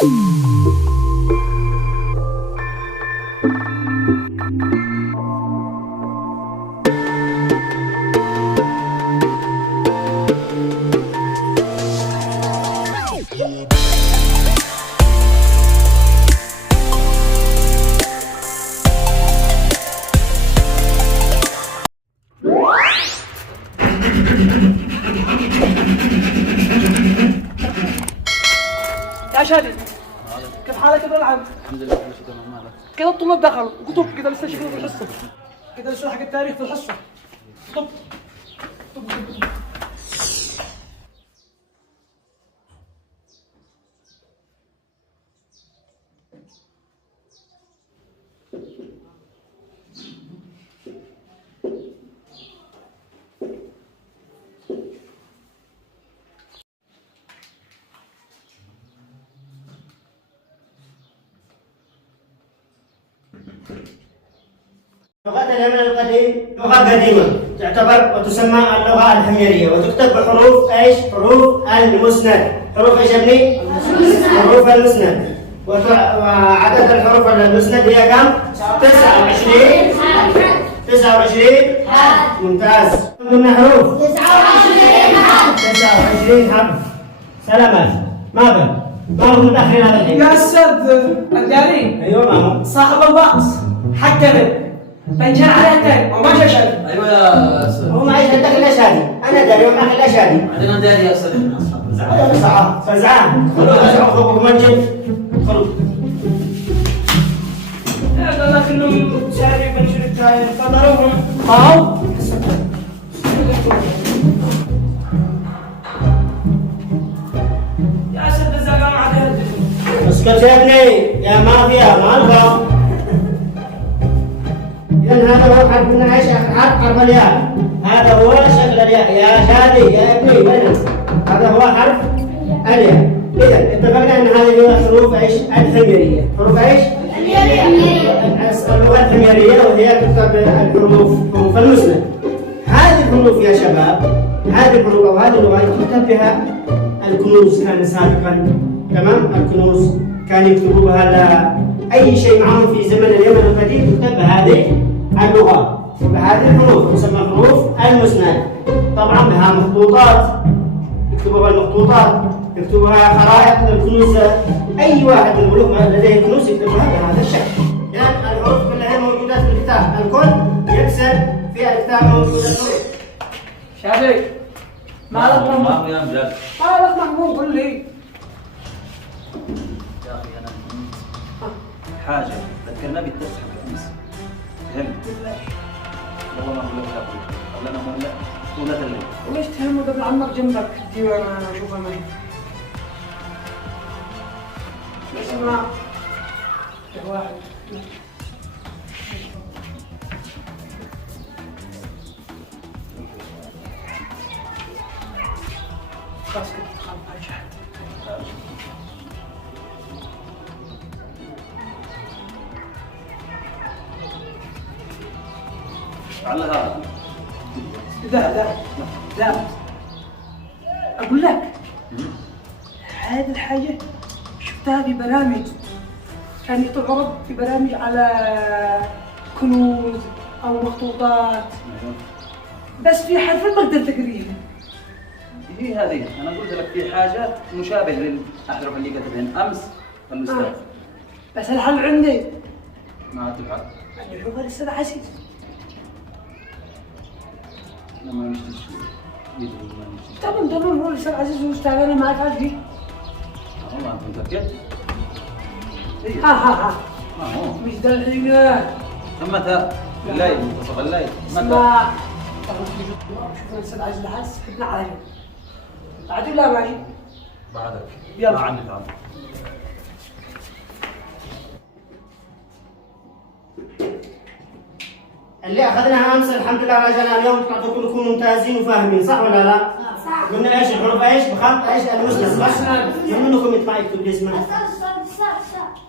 يا شادي كيف حالك يا ابن العم؟ الحمد لله كل شيء تمام. مالك؟ كذا الطلاب دخلوا كتب كذا لسه شكله في الحصه كذا لسه حق التاريخ في الحصه طب لغة اليمن القديم لغة قديمة تعتبر وتسمى اللغة الحميرية وتكتب بحروف ايش؟ حروف المسند. حروف ايش يا ابني؟ حروف المسند. وعدد الحروف المسند هي كم؟ 29. 29 ممتاز. قلنا حروف 29 حرف. سلامات. ماذا؟ ما هو متأخر هذا الحين؟ يا استاذ الداري ايوه ما هو؟ صاحب الباص حكنا فنجان على التاني وما جا شادي ايوه يا استاذ. هو معي هدك الا شادي. انا داري وما الا شادي. عندنا داري يا استاذ. هذا صعب فزعان. خذوا اخوكم منجل. خذوا. قال لك انهم ساري بنشر التاير فضروهم هاو يا استاذ الزقام على اسكت يا ابني يا مافيا مالكم. اذا هذا هو حرف من ايش؟ حرف الياء. هذا هو شكل الياء يا شادي يا ابني وين؟ هذا هو حرف الياء. اذا اتفقنا ان هذه هي حروف ايش؟ الحميريه. حروف ايش؟ اللغه الحميريه وهي تكتب حروف المسند. هذه الحروف يا شباب هذه الحروف او هذه اللغات تكتب بها الكنوز. كان سابقا تمام الكنوز كان يكتبوا بها اي شيء معهم في زمن اليمن القديم يكتب بهذه اللغه بهذه الحروف تسمى حروف المسند. طبعا بها مخطوطات يكتبوا بها المخطوطات يكتبوا بها خرائط الكنوز. اي واحد من الملوك لديه كنوز يكتبها بهذا الشكل. يعني الحروف كلها موجوده في الكتاب. الكل يكسر في الكتاب موجوده الحروف. شادي مالك ما محمود هو يا مجال. مالك محمود قول لي يا اخي انا حاجه ذكرنا بالدرس حق امس. فهمت؟ والله ما اقول لك لا أقول. ولا انا ولا طولة الليل. وليش تهم ابن عمك جنبك دي وانا اشوفها معي اسمع يا واحد خلاص كنت تخاف على جهد على هذا. لا اقول لك هذه الحاجة شفتها في برامج كان يتعرض في برامج على كنوز او مخطوطات بس في حرف ما اقدر تقريها. هي هذه انا قلت لك في حاجات مشابه للاحرف اللي كتبهن امس الاستاذ. بس الحل عندي ما تفعل. عندي شوفها الاستاذ عزيز. انا ما نشتري شيء. يجي ما نشتري. طبعا هو الاستاذ عزيز هو استاذ انا ما اعرف فيه. والله انت متاكد؟ ها ما هو مش ذا الحين. متى؟ الليل منتصف الليل. متى؟ اسمع شوف الاستاذ عزيز الحس حدنا على جنب بعد ولا ماشي؟ بعدك. يلا. ما عندي تعب. اللي اخذناها امس الحمد لله رجعنا اليوم طلعتوا كلكم ممتازين وفاهمين صح ولا لا؟ صح. قلنا ايش الحروف ايش؟ بخط ايش؟ المسند صح؟ من منكم يطلع يكتب لي اسمه؟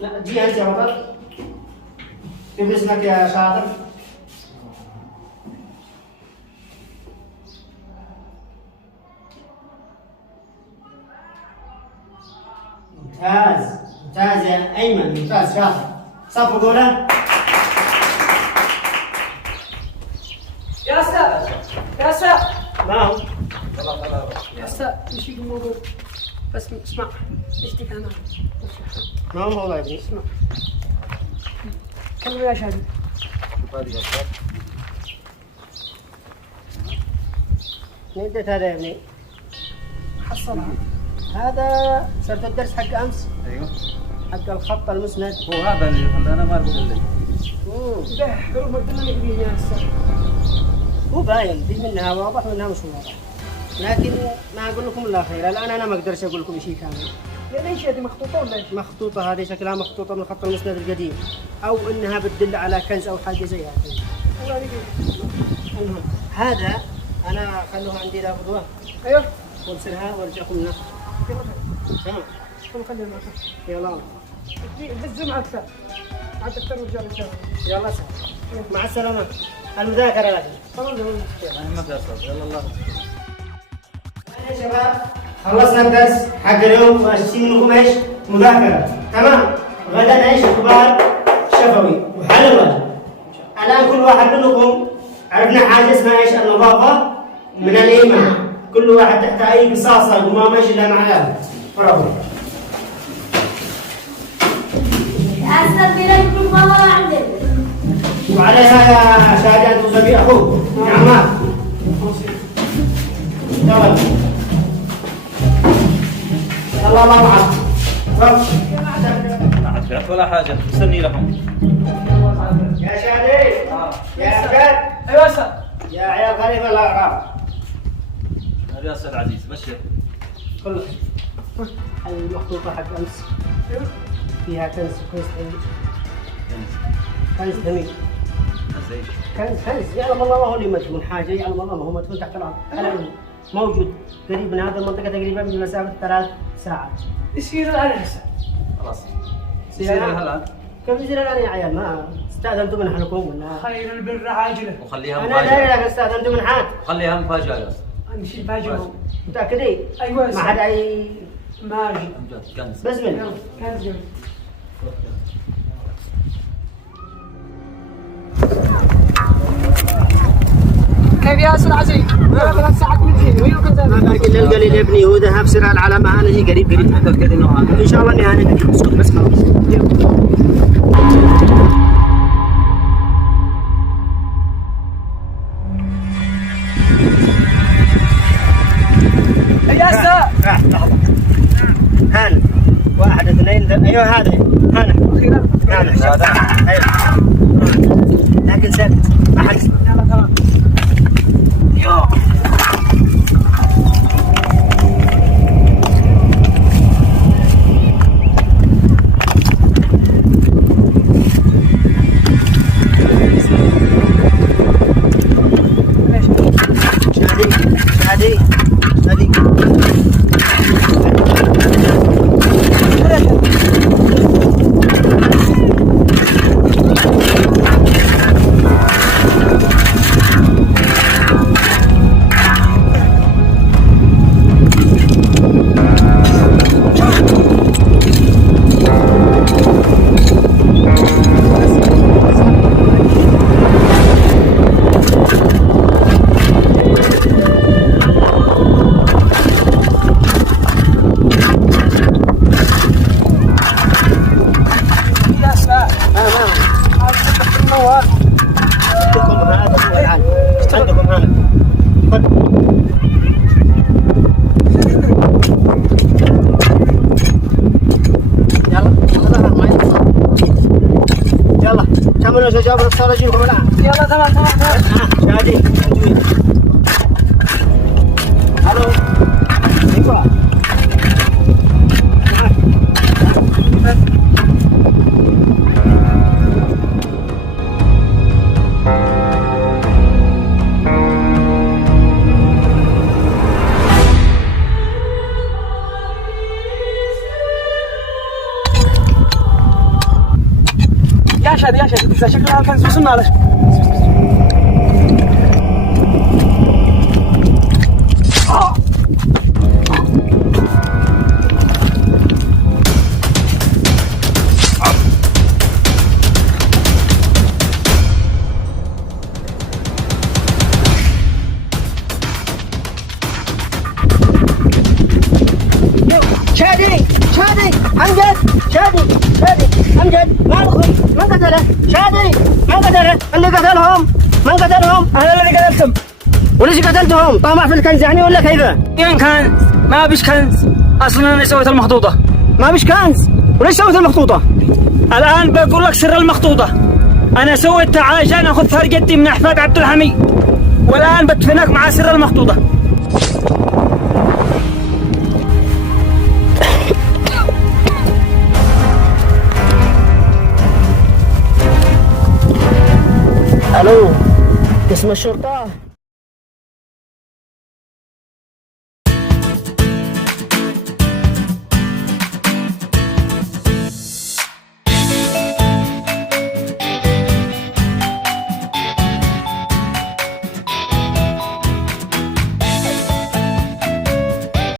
لا جي انت يا بطل. اكتب لي اسمك يا شاطر. ممتاز ممتاز يا أيمن، ممتاز شاطر. صفوا قوله. يا أستاذ يا أستاذ ما هو؟ يا أستاذ نشيد الموضوع بس اسمع اشتكي أنا ما هو موضوع يا ابني؟ اسمع كلمة يا شادي. شوف هذه يا أستاذ. منين اديت هذا يا ابني؟ حصلها هذا صرت الدرس حق أمس، أيوه حق الخط المسند. هو هذا اللي أنا ما أقول لك. ده حروف مقدمة يقريني يا أستاذ. هو باين في منها واضح ومنها مش واضح، لكن ما اقول لكم الا خير. الان انا ما اقدرش اقول لكم شيء كامل. يا ليش هذه مخطوطة ولا ايش؟ مخطوطه، هذه شكلها مخطوطه من خط المسند القديم، او انها بتدل على كنز او حاجه زي هذه. والله نقول. المهم هذا انا خلوها عندي لا غدوه ايوه وارسلها وارجعكم لنا. تمام شوف خلينا معك. يلا بس معك ساعة. عاد اكثر من رجال ان شاء الله. يلا سلام مع السلامه. المذاكره لكن خلاص أنا ما في أستاذ. يلا الله. يا شباب خلصنا الدرس حق اليوم واشتي منكم ايش؟ مذاكره. تمام. غدا ايش؟ اختبار شفوي وحل الواجب. الان كل واحد منكم عرفنا حاجه اسمها ايش؟ النظافه من الايمان. كل واحد تحت اي قصاصه قمامه ايش اللي معاه. برافو. أستاذ بلال كل مرة عندك. وعليها يا شهاده ان توصل اخوك يا عمار. يلا يلا الله معك. ما عاد بعت ولا حاجة. مستني لهم. يا شادي يا أحمد ايوه أستاذ. يا عيال خليفة الأعراب هذا يا أستاذ عزيز بشر. كله المخطوطة حق أمس فيها كنز ثمين. كنز يعلم الله ما هو اللي مدفون حاجة، يعلم الله ما هو مدفون تحت الأرض. الآن موجود قريب من هذه المنطقة تقريبا من مسافة 3 ساعات. يصير الآن هسه. خلاص. يصير الآن. كيف يصير الآن يا عيال؟ ما استأذنتم من حالكم ولا؟ خير البر عاجله. وخليها أنا داير مفاجأة. لك استأذنتم من حال. خليها مفاجأة يا أستاذ. امشي باجرهم. متأكدين؟ ايوه ما حد أي ماجي. أمجد كنز. بسم الله. يلا كان جميل. كيف يا أستاذ عزيز؟ 3 ساعات من الحين ويوم ما باقي الا القليل يا ابني، وذهب سرعة العلامة. انا هي قريب متأكد إنه هذا. ان شاء الله اني انا قريب. اسكت بس خلاص. يا أستاذ. لحظة. هانا 1 2 3. ايوه هذا هانا. هذا ايوه لكن ساكت ما حد يسمع. يلا تمام. شادي كملوا جواب الرسالة جيبكم الآن. يلا تمام. شادي الو ايوه يا شادي إذا شكلها كان وصلنا على قتله؟ شادي من قتله؟ اللي قتلهم من قتلهم؟ انا اللي قتلتهم. وليش قتلتهم؟ طمع في الكنز يعني ولا كيف؟ وين كان؟ ما بيش كنز، اصلا انا سويت المخطوطه. ما بيش كنز، وليش سويت المخطوطة؟ الان بقول لك سر المخطوطه. انا سويتها عشان اخذ ثار جدي من احفاد عبد الحميد، والان بدفنك مع سر المخطوطه. الو، اسم الشرطة